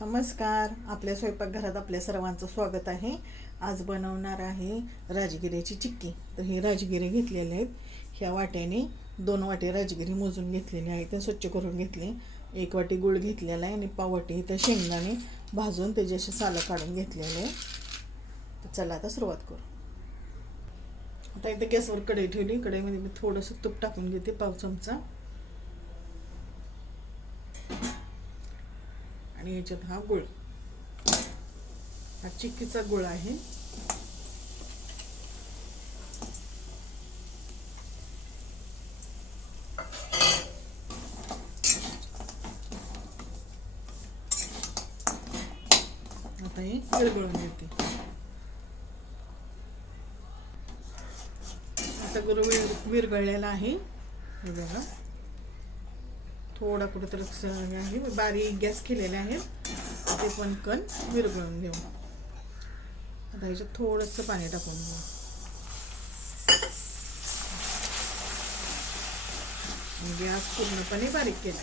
नमस्कार. आपल्या स्वयंपाकघरात आपल्या सर्वांचं स्वागत आहे. आज बनवणार आहे राजगिऱ्याची चिक्की. तर हे राजगिरे घेतलेले आहेत. ह्या वाट्याने दोन वाटे राजगिरी मोजून घेतलेले आहेत ते स्वच्छ करून घेतले. एक वाटी गुळ घेतलेला आहे आणि पाववाटी त्या शेंगदाणे भाजून त्याची असे सालं काढून घेतलेले आहे. तर चला आता सुरुवात करू. आता इथे गॅसवर कढई ठेवली. कढईमध्ये मी थोडंसं तूप टाकून घेते पाव चमचा. आणि याच्यात हा गुळ. हा चिक्कीचा गुळ आहे. आता हे विरघळून घेते आता गुरु विरघळलेला आहे. बघा. थोडा कुठेतरी हे आहे. बारीक गॅस केलेले आहे. ते पण कण विरघळून घेऊ. आता ह्याच्यात थोडंसं पाणी टाकून घेऊ. गॅस पूर्णपणे बारीक केला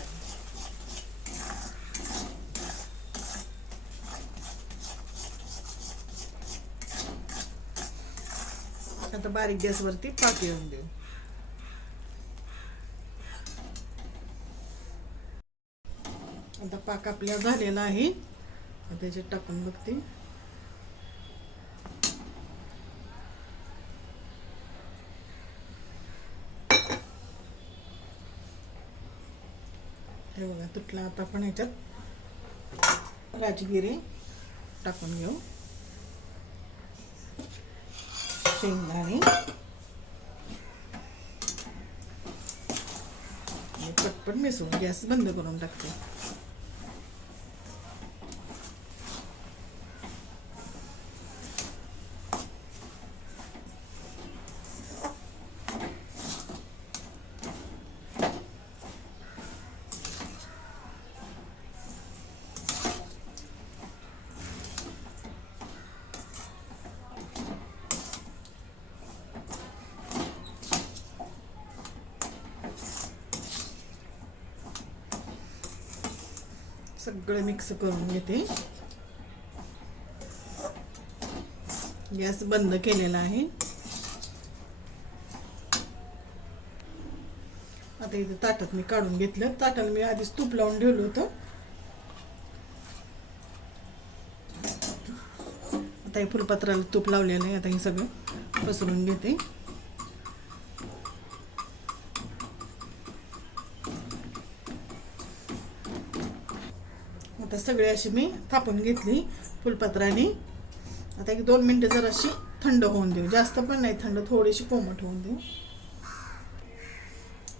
आता बारीक गॅसवरती पाक येऊन देऊ. आता पाक आपल्या झालेला आहे. त्याचे त्याच्यात टाकून बघते. हे बघा तुटला आता आपण ह्याच्यात राजगिरे टाकून घेऊ. शेंगदाणे. पटपट मिसळून गॅस बंद करून टाकते. सगळं मिक्स करून घेते. गॅस बंद केलेला आहे. आता इथे ताटात मी काढून घेतलं. ताटाला मी आधीच तूप लावून ठेवलं होतं. आता हे फुलपात्राला तूप लावलेलं आहे. आता हे सगळं पसरून घेते. आता सगळे अशी मी थापून घेतली फुलपत्राने. आता एक दोन मिनटं जर अशी थंड होऊन देऊ. जास्त पण नाही थंड थोडीशी कोमट होऊन देऊ.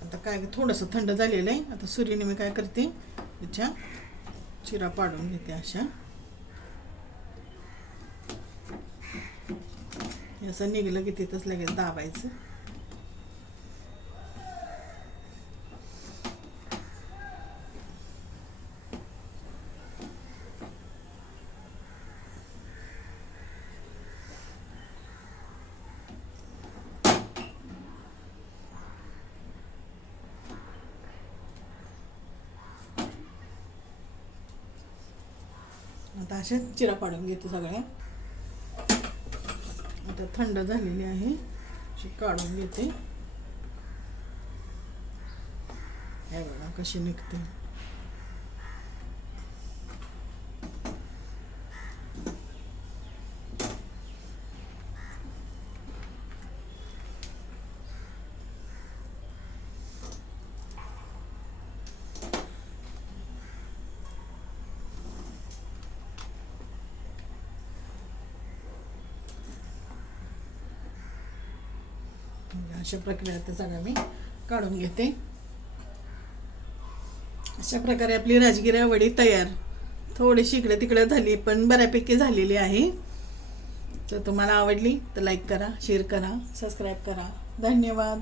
आता काय थोडंसं थंड झालेलं आहे. आता सुरीने मी काय करते त्याच्या चिरा पाडून घेते अशा. असं निघलं की तिथंच लगेच दाबायचं. आता अशा चिरा पाडून घेते सगळ्या. आता थंड झालेली आहे अशी काढून घेते. हे बघा कशी निघते. म्हणजे अशा प्रकारे आता सगळं मी काढून घेते. अशा प्रकारे आपली राजगिरा वडी तयार थोडीशी इकडे तिकडे झाली पण बऱ्यापैकी झालेली आहे. तर तुम्हाला आवडली तर लाईक करा शेअर करा सबस्क्राईब करा. धन्यवाद.